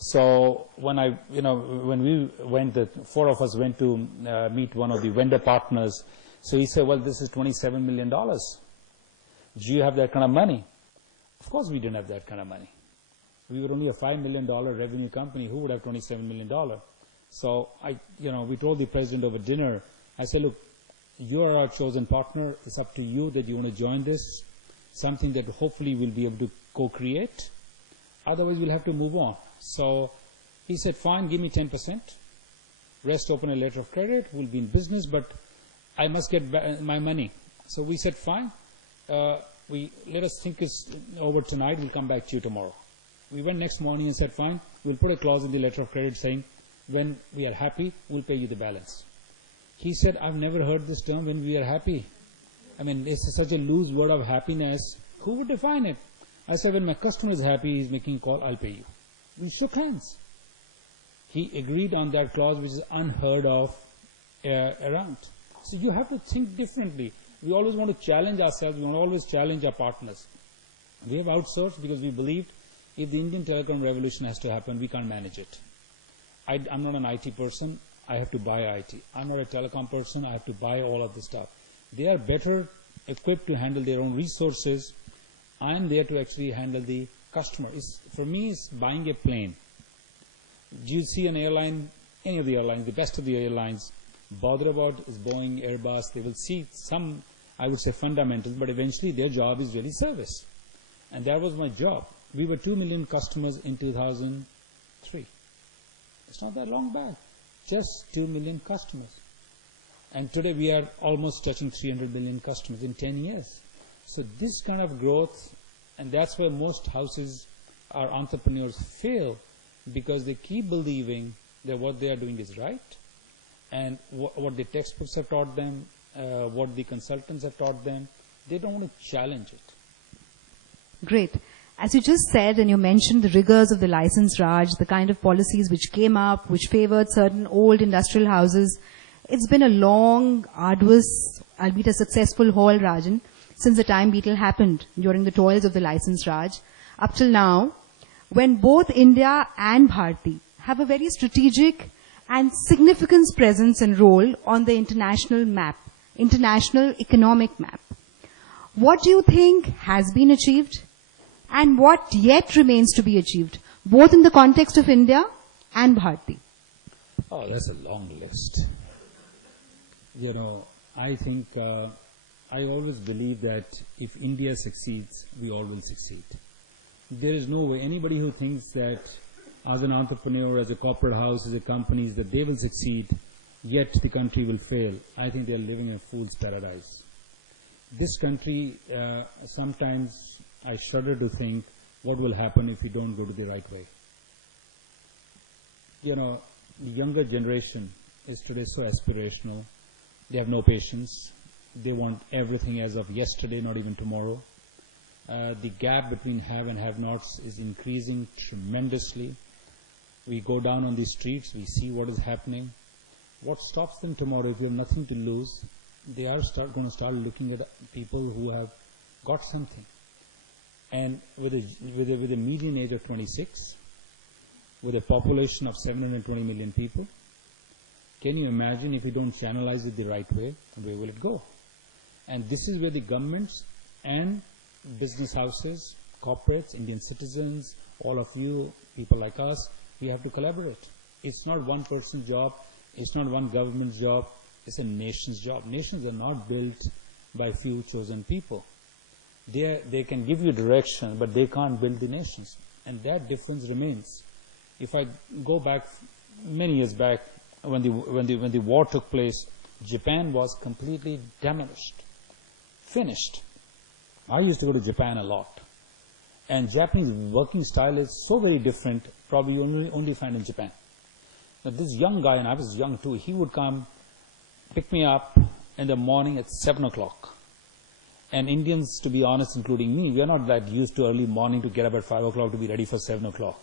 So when when we went, the four of us went to meet one of the vendor partners. So he said, well, this is $27 million. Do you have that kind of money? Of course we didn't have that kind of money. We were only a $5 million revenue company. Who would have $27 million? So we told the president over dinner, I said, look, you are our chosen partner. It's up to you that you want to join this, something that hopefully we'll be able to co-create. Otherwise, we'll have to move on. So he said, fine, give me 10%. Rest, open a letter of credit. We'll be in business, but I must get my money. So we said, fine. Let us think this over tonight. We'll come back to you tomorrow. We went next morning and said, fine, we'll put a clause in the letter of credit saying, when we are happy, we'll pay you the balance. He said, I've never heard this term, when we are happy. I mean, it's such a loose word of happiness. Who would define it? I said, when my customer is happy, he's making a call, I'll pay you. We shook hands. He agreed on that clause, which is unheard of around. So you have to think differently. We always want to challenge ourselves. We want to always challenge our partners. We have outsourced because we believed if the Indian telecom revolution has to happen, we can't manage it. I'm not an IT person. I have to buy IT. I'm not a telecom person. I have to buy all of this stuff. They are better equipped to handle their own resources. I'm there to actually handle the customer. For me, it's buying a plane. Do you see an airline, any of the airlines, the best of the airlines, bother about is Boeing, Airbus? They will see some, I would say, fundamentals, but eventually their job is really service. And that was my job. We were 2 million customers in 2003. It's not that long back. Just 2 million customers. And today we are almost touching 300 million customers in 10 years. So this kind of growth, and that's where most houses, our entrepreneurs fail, because they keep believing that what they are doing is right, and what the textbooks have taught them, what the consultants have taught them, they don't want to challenge it. Great. As you just said, and you mentioned the rigors of the license Raj, the kind of policies which came up, which favored certain old industrial houses, it's been a long, arduous, albeit a successful haul, Rajan, since the time Mittal happened during the toils of the license Raj, up till now, when both India and Bharti have a very strategic and significant presence and role on the international map, international economic map. What do you think has been achieved and what yet remains to be achieved, both in the context of India and Bharti? Oh, that's a long list. I think, I always believe that if India succeeds, we all will succeed. There is no way, anybody who thinks that as an entrepreneur, as a corporate house, as a company, that they will succeed, yet the country will fail, I think they are living in a fool's paradise. This country, sometimes I shudder to think what will happen if we don't go to the right way. The younger generation is today so aspirational. They have no patience. They want everything as of yesterday, not even tomorrow. The gap between have and have-nots is increasing tremendously. We go down on the streets, we see what is happening. What stops them tomorrow? If you have nothing to lose, they are going to start looking at people who have got something. And with a median age of 26, with a population of 720 million people, can you imagine if we don't channelize it the right way, where will it go? And this is where the governments and business houses, corporates, Indian citizens, all of you, people like us, we have to collaborate. It's not one person's job, it's not one government's job, it's a nation's job. Nations are not built by few chosen people. They can give you direction, but they can't build the nations. And that difference remains. If I go back many years back, when the war took place, Japan was completely demolished, finished. I used to go to Japan a lot. And Japanese working style is so very different, probably you only find in Japan. Now this young guy, and I was young too, he would come, pick me up in the morning at 7 o'clock. And Indians, to be honest, including me, we are not that used to early morning to get up at 5 o'clock to be ready for 7 o'clock.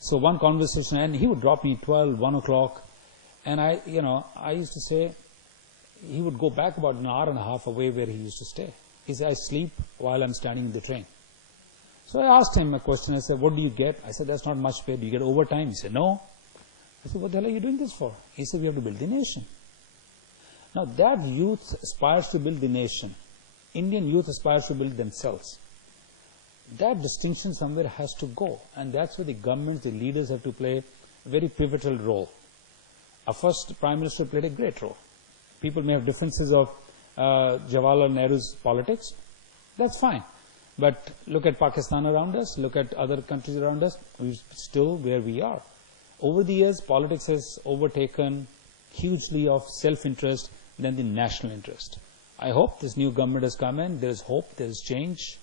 So one conversation, and he would drop me 12, 1 o'clock. And I used to say, he would go back about an hour and a half away where he used to stay. He said, I sleep while I'm standing in the train. So I asked him a question. I said, what do you get? I said, that's not much pay. Do you get overtime? He said, no. I said, what the hell are you doing this for? He said, we have to build the nation. Now that youth aspires to build the nation. Indian youth aspires to build themselves. That distinction somewhere has to go. And that's where the government, the leaders have to play a very pivotal role. Our first Prime Minister played a great role. People may have differences of Jawaharlal Nehru's politics. That's fine. But look at Pakistan around us, look at other countries around us, we're still where we are. Over the years, politics has overtaken hugely of self-interest than the national interest. I hope this new government has come in, there is hope, there is change.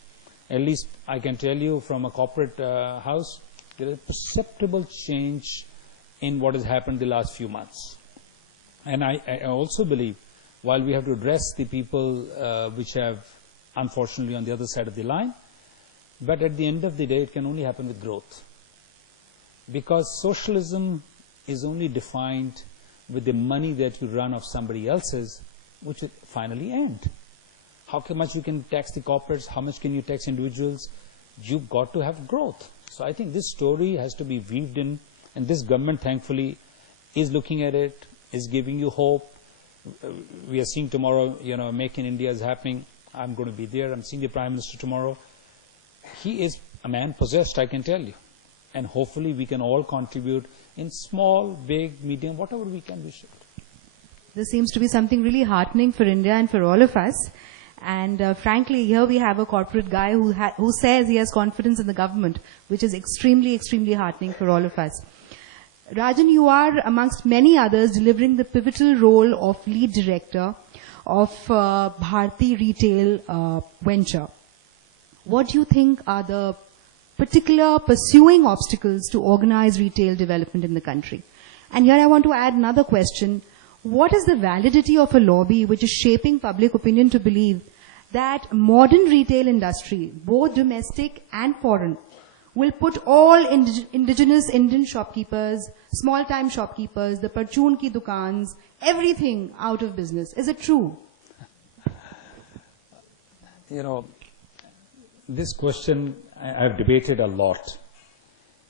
At least I can tell you from a corporate house, there is perceptible change in what has happened the last few months. And I also believe, while we have to address the people which have unfortunately on the other side of the line, but at the end of the day it can only happen with growth. Because socialism is only defined with the money that you run of somebody else's, which will finally end. How much you can tax the corporates, how much can you tax individuals? You've got to have growth. So I think this story has to be weaved in, and this government thankfully is looking at it, is giving you hope. We are seeing tomorrow, Make in India is happening. I'm going to be there. I'm seeing the Prime Minister tomorrow. He is a man possessed, I can tell you. And hopefully we can all contribute in small, big, medium, whatever we can, we should. This seems to be something really heartening for India and for all of us. And frankly, here we have a corporate guy who says he has confidence in the government, which is extremely, extremely heartening for all of us. Rajan, you are, amongst many others, delivering the pivotal role of lead director of Bharti retail venture. What do you think are the particular pursuing obstacles to organized retail development in the country? And here I want to add another question. What is the validity of a lobby which is shaping public opinion to believe that modern retail industry, both domestic and foreign, will put all indigenous Indian shopkeepers, small-time shopkeepers, the parchoon ki dukans, everything out of business? Is it true? This question I have debated a lot.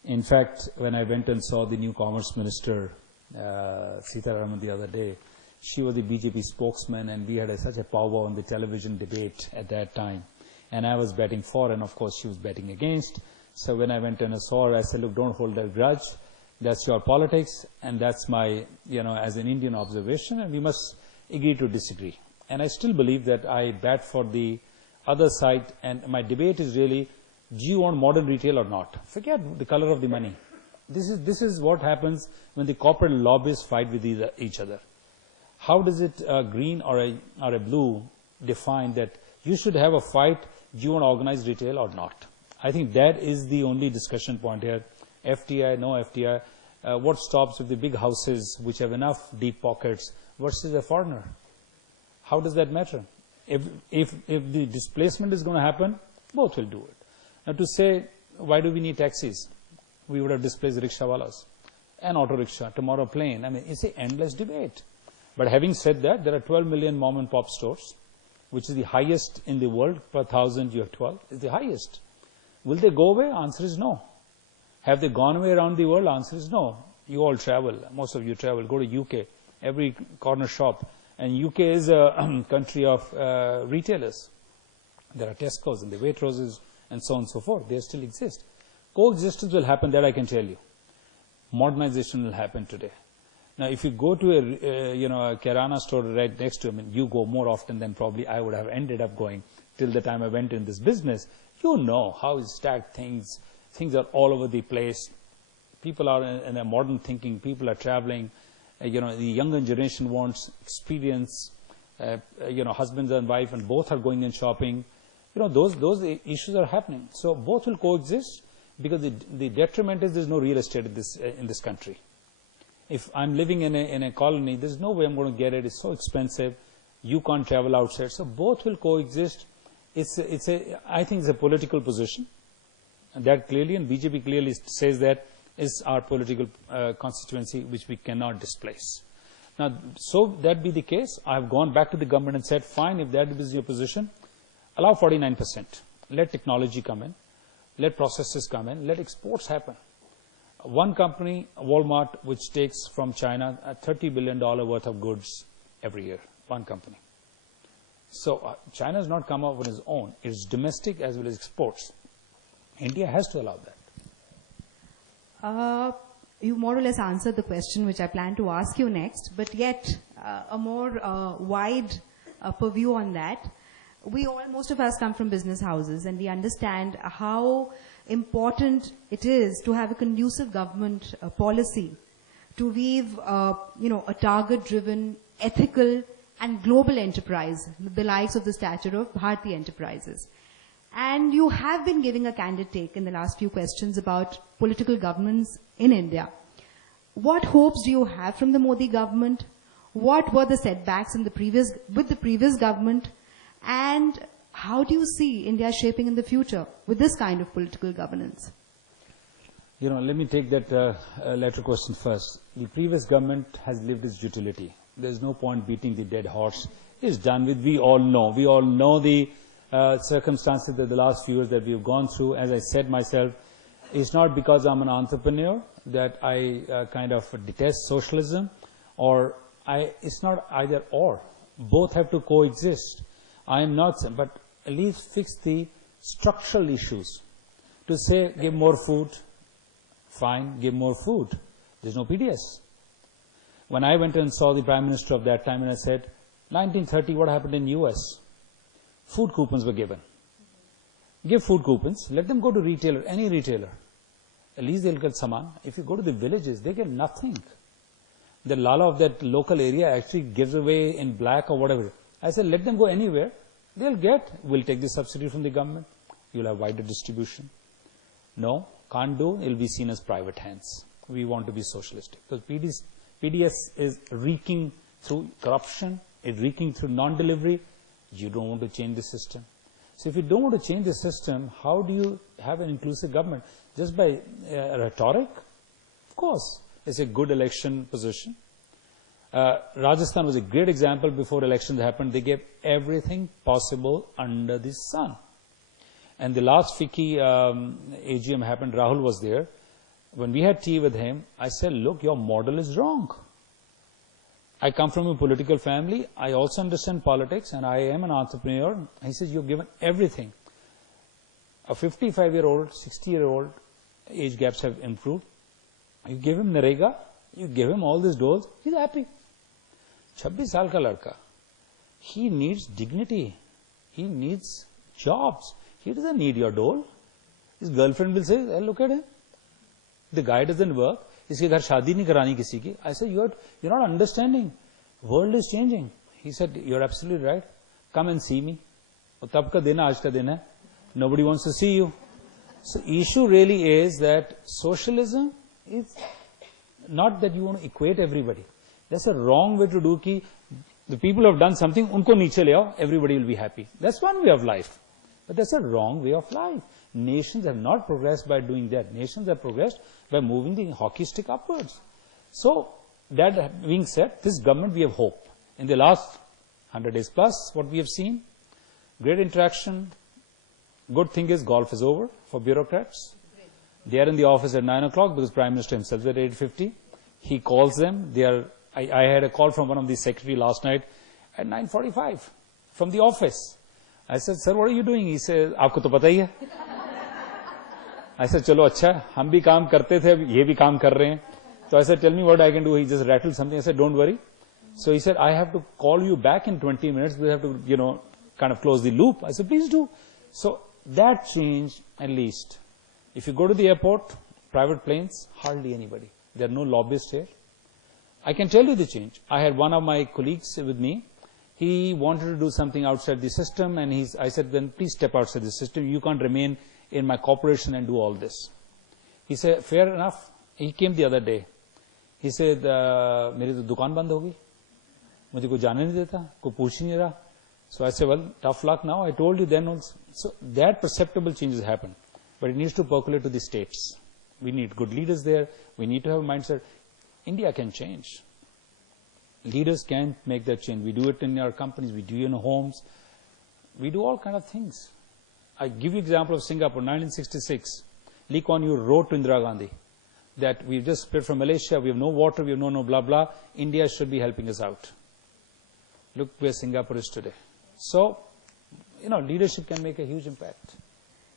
In fact, when I went and saw the new Commerce Minister, Sitaraman, the other day, she was the BJP spokesman, and we had such a power on the television debate at that time. And I was betting for, and of course she was betting against. So when I went and I saw her, I said, look, don't hold that grudge. That's your politics, and that's my, as an Indian observation, and we must agree to disagree. And I still believe that I bet for the other side, and my debate is really, do you want modern retail or not? Forget the color of the money. This is what happens when the corporate lobbyists fight with each other. How does it green or a blue define that you should have a fight, do you want organized retail or not? I think that is the only discussion point here. FTI, no FTI. What stops with the big houses which have enough deep pockets versus a foreigner? How does that matter? If the displacement is going to happen, both will do it. Now to say, why do we need taxis? We would have displaced rickshawalas and auto rickshaw, tomorrow plane. I mean, it's an endless debate. But having said that, there are 12 million mom and pop stores, which is the highest in the world. Per 1,000 you have 12. It's the highest. Will they go away? Answer is no. Have they gone away around the world? Answer is no. You all travel. Most of you travel. Go to UK. Every corner shop. And UK is a country of retailers. There are Tesco's and the Waitroses and so on and so forth. They still exist. Coexistence will happen, that I can tell you. Modernization will happen today. Now, if you go to a Kirana store right next to him, and you go more often than probably I would have ended up going till the time I went in this business, you know how it's stacked things. Things are all over the place. People are in a modern thinking. People are traveling. The younger generation wants experience. Husbands and wife, and both are going and shopping. Those issues are happening. So both will coexist, because the detriment is there's no real estate in this country. If I'm living in a colony, there's no way I'm going to get it. It's so expensive. You can't travel outside. So both will coexist. I think it's a political position. And that clearly, and BJP clearly says that is our political constituency, which we cannot displace. Now, so that be the case, I have gone back to the government and said, fine, if that is your position, allow 49%. Let technology come in. let processes come in, let exports happen. One company, Walmart, which takes from China $30 billion worth of goods every year, one company. So China has not come up on its own. It's domestic as well as exports. India has to allow that. You more or less answered the question which I plan to ask you next, but yet a more wide purview on that. Most of us come from business houses, and we understand how important it is to have a conducive government policy to weave, a target-driven, ethical, and global enterprise, the likes of the stature of Bharti enterprises. And you have been giving a candid take in the last few questions about political governance in India. What hopes do you have from the Modi government? What were the setbacks with the previous government? And how do you see India shaping in the future with this kind of political governance? Let me take that latter question first. The previous government has lived its utility. There's no point beating the dead horse. It's done with. We all know. We all know the circumstances that the last few years that we've gone through. As I said myself, it's not because I'm an entrepreneur that I kind of detest socialism, or it's not either or. Both have to coexist. I am not, but at least fix the structural issues. To say, give more food, fine, give more food. There's no PDS. When I went and saw the Prime Minister of that time, and I said, 1930, what happened in US? Food coupons were given. Give food coupons, let them go to retailer, any retailer. At least they'll get saman. If you go to the villages, they get nothing. The lala of that local area actually gives away in black or whatever. I said, let them go anywhere. We'll take the subsidy from the government. You'll have wider distribution. No, can't do. It'll be seen as private hands. We want to be socialistic. Because PDS is reeking through corruption. It's reeking through non-delivery. You don't want to change the system. So if you don't want to change the system, how do you have an inclusive government? Just by rhetoric? Of course. It's a good election position. Rajasthan was a great example. Before elections happened, they gave everything possible under the sun. And the last FICCI AGM happened, Rahul was there. When we had tea with him, I said, look, your model is wrong. I come from a political family. I also understand politics, and I am an entrepreneur. He says, you've given everything. A 55-year-old, 60-year-old, age gaps have improved. You give him Narega, you give him all these doles, he's happy. 26 saal ka ladka. He needs dignity. He needs jobs. He doesn't need your dole. His girlfriend will say, hey, look at him. The guy doesn't work. Iske ghar shaadi nahi karani kisi ki. I said, you're not understanding. World is changing. He said, you're absolutely right. Come and see me. Tab ka din hai, aaj ka din hai. Nobody wants to see you. So issue really is that socialism is not that you want to equate everybody. That's a wrong way to do ki the people who have done something, unko niche le aao, everybody will be happy. That's one way of life. But that's a wrong way of life. Nations have not progressed by doing that. Nations have progressed by moving the hockey stick upwards. So, that being said, this government we have hope. In the last 100 days plus, what we have seen, great interaction. Good thing is golf is over for bureaucrats. They are in the office at 9 o'clock because Prime Minister himself is at 8:50. He calls them. I had a call from one of the secretary last night at 9:45 from the office. I said, sir, what are you doing? He said, aapko to pata hi hai. I said, chalo acha, hum bhi kaam karte the, ab ye bhi kaam kar rahe hain. So I said, tell me what I can do. He just rattled something. I said, don't worry. So he said, I have to call you back in 20 minutes. We have to, kind of close the loop. I said, please do. So that changed at least. If you go to the airport, private planes, hardly anybody. There are no lobbyists here. I can tell you the change. I had one of my colleagues with me. He wanted to do something outside the system, and I said, then please step outside the system. You can't remain in my corporation and do all this. He said, fair enough. He came the other day. He said, मेरी तो दुकान बंद हो गई. मुझे कोई जाने नहीं देता, कोई पूछ ही नहीं रहा. So I said, well, tough luck now. I told you then also. So that perceptible changes happen. But it needs to percolate to the states. We need good leaders there. We need to have a mindset. India can change. Leaders can make that change. We do it in our companies. We do it in homes. We do all kind of things. I give you example of Singapore, 1966. Lee Kuan Yew wrote to Indira Gandhi that we've just split from Malaysia, we have no water, we have no blah, blah. India should be helping us out. Look where Singapore is today. So, leadership can make a huge impact.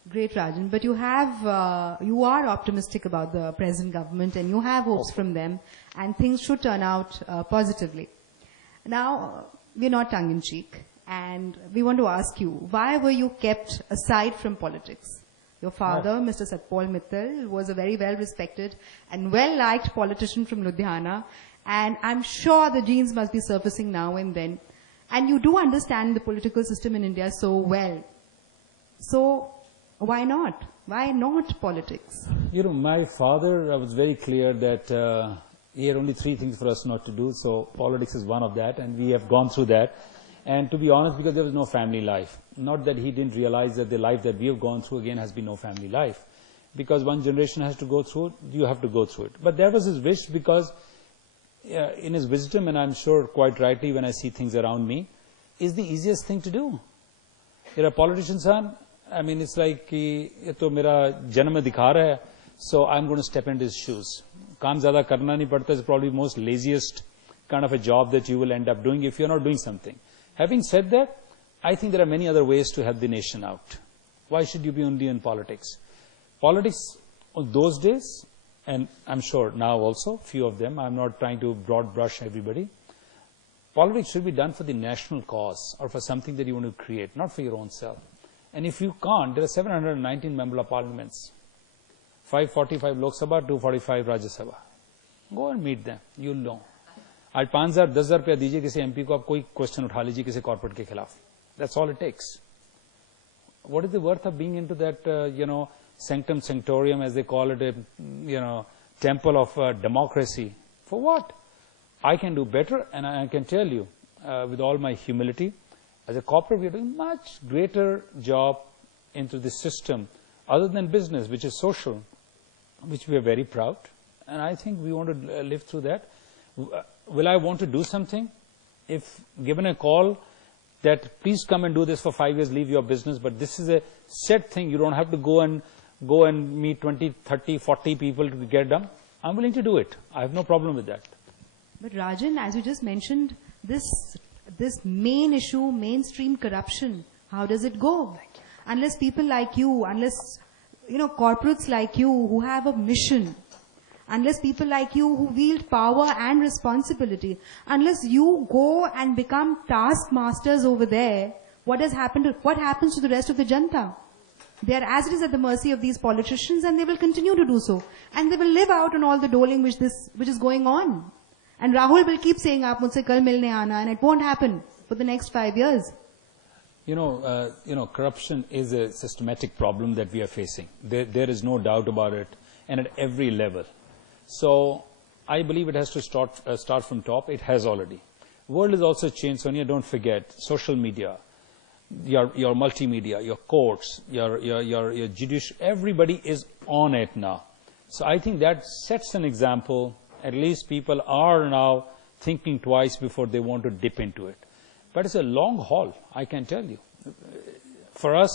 Great, Rajan. But you are optimistic about the present government and you have hopes from them and things should turn out positively. Now, we're not tongue-in-cheek and we want to ask you, why were you kept aside from politics? Your father, Mr. Satpal Mittal, was a very well-respected and well-liked politician from Ludhiana, and I'm sure the genes must be surfacing now and then. And you do understand the political system in India so well. So, why not? Why not politics? My father was very clear that he had only 3 things for us not to do, so politics is one of that, and we have gone through that. And to be honest, because there was no family life. Not that he didn't realize that the life that we have gone through again has been no family life. Because one generation has to go through it, you have to go through it. But that was his wish because in his wisdom, and I'm sure quite rightly when I see things around me, is the easiest thing to do. You're a politician, son. I mean, it's like, ye to mera janam dikha raha hai, so I'm going to step into his shoes. Kaam zyada karna nahi padta is probably the most laziest kind of a job that you will end up doing if you're not doing something. Having said that, I think there are many other ways to help the nation out. Why should you be only in politics? Politics on those days, and I'm sure now also, few of them, I'm not trying to broad brush everybody. Politics should be done for the national cause or for something that you want to create, not for your own self. And if you can't, there are 719 member of parliaments, 545 Lok Sabha, 245 Rajya Sabha. Go and meet them, you'll know. आज 5,000, 10,000 रुपया दीजिए किसी MP को, आप कोई question उठा लीजिए किसी कॉर्पोरेट के खिलाफ. That's all it takes. What is the worth of being into that, sanctum sanctorium, as they call it, temple of democracy? For what? I can do better, and I can tell you, with all my humility, as a corporate, we are doing much greater job into the system, other than business, which is social, which we are very proud, and I think we want to live through that. Will I want to do something? If given a call that please come and do this for 5 years, leave your business, but this is a set thing, you don't have to go and meet 20, 30, 40 people to get done, I'm willing to do it. I have no problem with that. But Rajan, as you just mentioned, this main issue, mainstream corruption, how does it go? Unless people like you, unless, corporates like you who have a mission, unless people like you who wield power and responsibility, unless you go and become taskmasters over there, what happens to the rest of the Janta? They are as it is at the mercy of these politicians, and they will continue to do so. And they will live out on all the doling which is going on. And Rahul will keep saying, "Aap mujhse kal milne aana," and it won't happen for the next 5 years. Corruption is a systematic problem that we are facing. There is no doubt about it, and at every level. So I believe it has to start from top. It has already. World has also changed, Sonia. Don't forget social media, your multimedia, your courts, your judicial. Everybody is on it now. So I think that sets an example. At least people are now thinking twice before they want to dip into it. But it's a long haul, I can tell you. For us,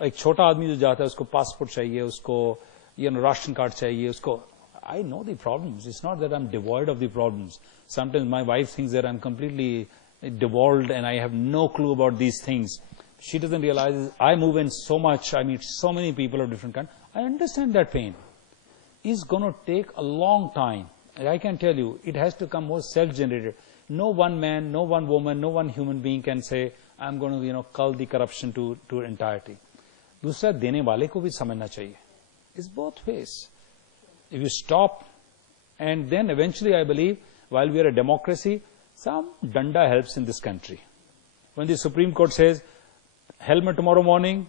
एक छोटा आदमी जो जाता है उसको passport चाहिए, उसको ration card चाहिए, उसको. I know the problems. It's not that I'm devoid of the problems. Sometimes my wife thinks that I'm completely devolved and I have no clue about these things. She doesn't realize I move in so much. I meet so many people of different kinds. I understand that pain. It's going to take a long time. And I can tell you, it has to come more self-generated. No one man, no one woman, no one human being can say, I'm going to, cull the corruption to entirety. दूसरा देने वाले को भी समझना चाहिए. It's both ways. If you stop, and then eventually I believe, while we are a democracy, some danda helps in this country. When the Supreme Court says, helmet tomorrow morning,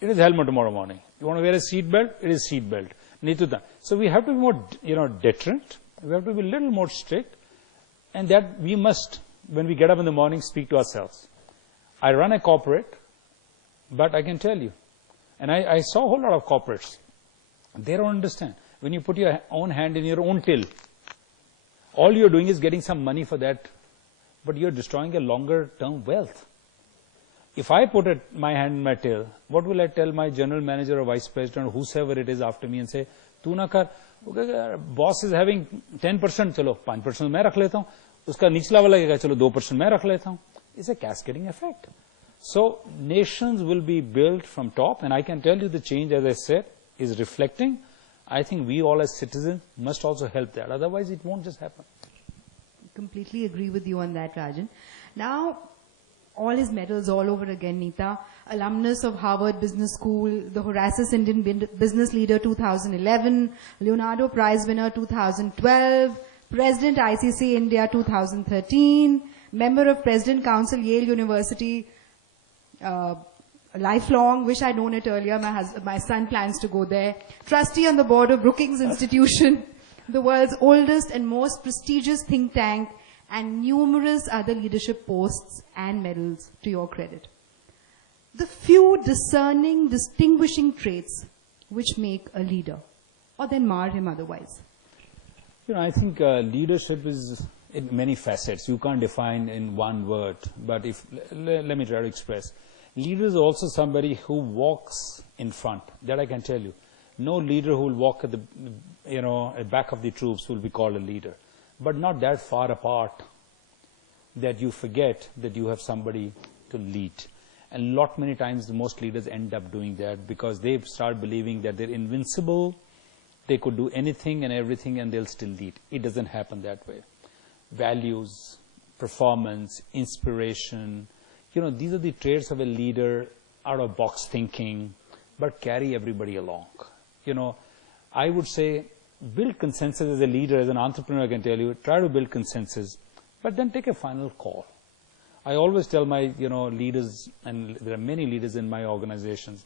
it is helmet tomorrow morning. You want to wear a seat belt, it is seat belt. So we have to be more, deterrent. We have to be a little more strict. And that we must, when we get up in the morning, speak to ourselves. I run a corporate, but I can tell you, and I saw a whole lot of corporates, they don't understand. When you put your own hand in your own till, all you're doing is getting some money for that, but you're destroying a longer term wealth. If I put my hand in my tail, what will I tell my general manager or vice president or whosoever it is after me and say, "Tu na kar." Boss is having 10%, chalo 5% मैं रख लेता हूँ, उसका निचला वाला कहेगा चलो 2% मैं रख लेता हूँ. It's a cascading effect. So nations will be built from top, and I can tell you the change, as I said, is reflecting. I think we all as citizens must also help that. Otherwise, it won't just happen. Completely agree with you on that, Rajan. Now, all his medals all over again, Neeta. Alumnus of Harvard Business School, the Horasis Indian Business Leader 2011, Leonardo Prize winner 2012, President ICC India 2013, member of President Council Yale University, lifelong, wish I'd known it earlier, my son plans to go there, trustee on the board of Brookings Institution, the world's oldest and most prestigious think tank, and numerous other leadership posts and medals to your credit. The few discerning, distinguishing traits which make a leader, or then mar him otherwise. I think leadership is in many facets. You can't define in one word, but let me try to express. Leader is also somebody who walks in front. That I can tell you. No leader who will walk at the, at back of the troops will be called a leader. But not that far apart that you forget that you have somebody to lead. And many times most leaders end up doing that because they start believing that they're invincible, they could do anything and everything and they'll still lead. It doesn't happen that way. Values, performance, inspiration, these are the traits of a leader, out-of-box thinking, but carry everybody along. I would say build consensus as a leader, as an entrepreneur, I can tell you, try to build consensus, but then take a final call. I always tell my, leaders, and there are many leaders in my organizations,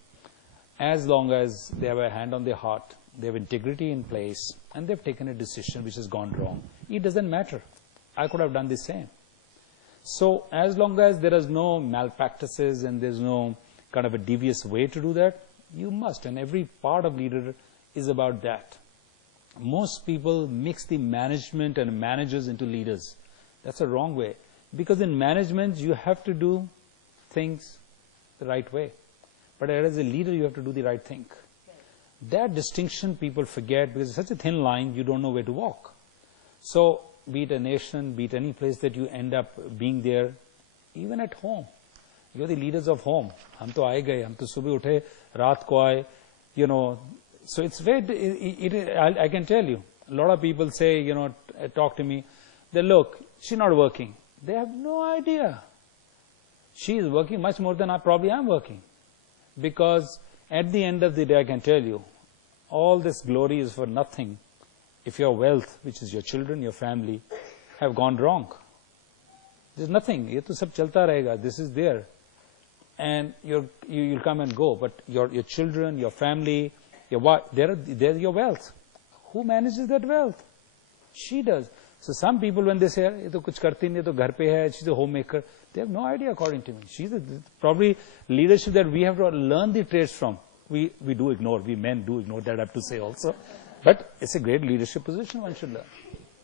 as long as they have a hand on their heart, they have integrity in place, and they've taken a decision which has gone wrong, it doesn't matter. I could have done the same. So as long as there is no malpractices and there's no kind of a devious way to do that, you must, and every part of leader is about that. Most people mix the management and managers into leaders. That's a wrong way. Because in management, you have to do things the right way. But as a leader, you have to do the right thing. That distinction people forget because it's such a thin line, you don't know where to walk. So, be it a nation, be it any place that you end up being there, even at home. You're the leaders of home. Hum to aaye gaye, hum to subah uthe, raat ko aaye, So it's very, I can tell you, a lot of people say, talk to me, they look, she's not working. They have no idea. She is working much more than I probably am working. Because at the end of the day, I can tell you, all this glory is for nothing if your wealth, which is your children, your family, have gone wrong. There's nothing. Ye to sab chalta rahega. This is there. And you'll come and go. But your children, your family, your wife, they're your wealth. Who manages that wealth? She does. So some people, when they say, ye to kuch karti nahi, ye to ghar pe hai, she's a homemaker, they have no idea according to me. She's probably leadership that we have to learn the traits from. We do ignore, we men do ignore that, I have to say also. But it's a great leadership position one should learn.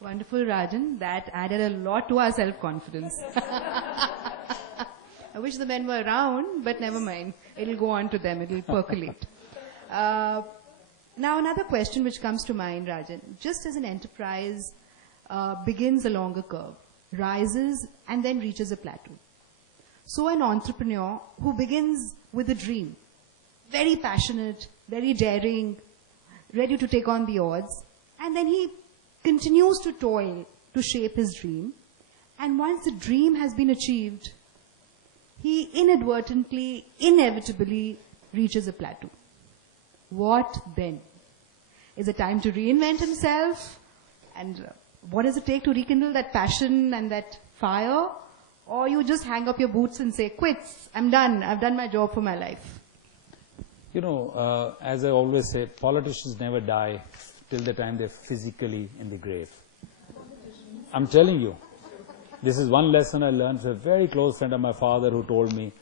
Wonderful, Rajan. That added a lot to our self-confidence. I wish the men were around, but never mind. It'll go on to them, it'll percolate. Now another question which comes to mind, Rajan. Just as an enterprise begins along a curve, rises and then reaches a plateau. So an entrepreneur who begins with a dream, very passionate, very daring, ready to take on the odds, and then he continues to toil to shape his dream, and once the dream has been achieved, he inadvertently, inevitably reaches a plateau. What then? Is it time to reinvent himself? And what does it take to rekindle that passion and that fire? Or you just hang up your boots and say, quits, I'm done, I've done my job for my life? As I always say, politicians never die till the time they're physically in the grave. I'm telling you, this is one lesson I learned from a very close friend of my father who told me.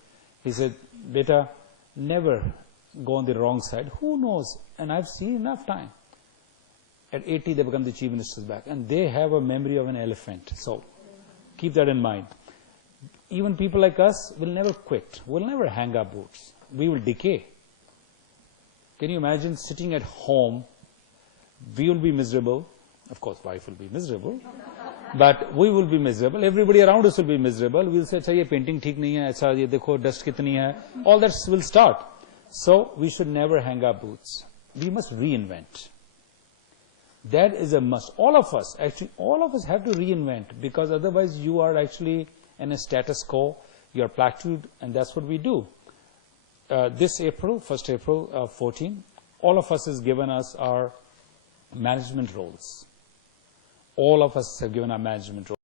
He said, beta, never go on the wrong side. Who knows? And I've seen enough time. At 80, they become the chief minister's back. And they have a memory of an elephant. So, keep that in mind. even people like us will never quit. We'll never hang our boots. We will decay. Can you imagine sitting at home? We will be miserable. Of course, wife will be miserable. But we will be miserable. Everybody around us will be miserable. We'll say, "Acha, ye painting theek nahi hai. Acha, ye dekho, dust kitni hai." All that will start. So, we should never hang our boots. We must reinvent. That is a must. All of us, actually, all of us have to reinvent, because otherwise you are actually in a status quo. You are plateaued, and that's what we do. This April, 1st April 14, all of us has given us our management roles. All of us have given our management roles.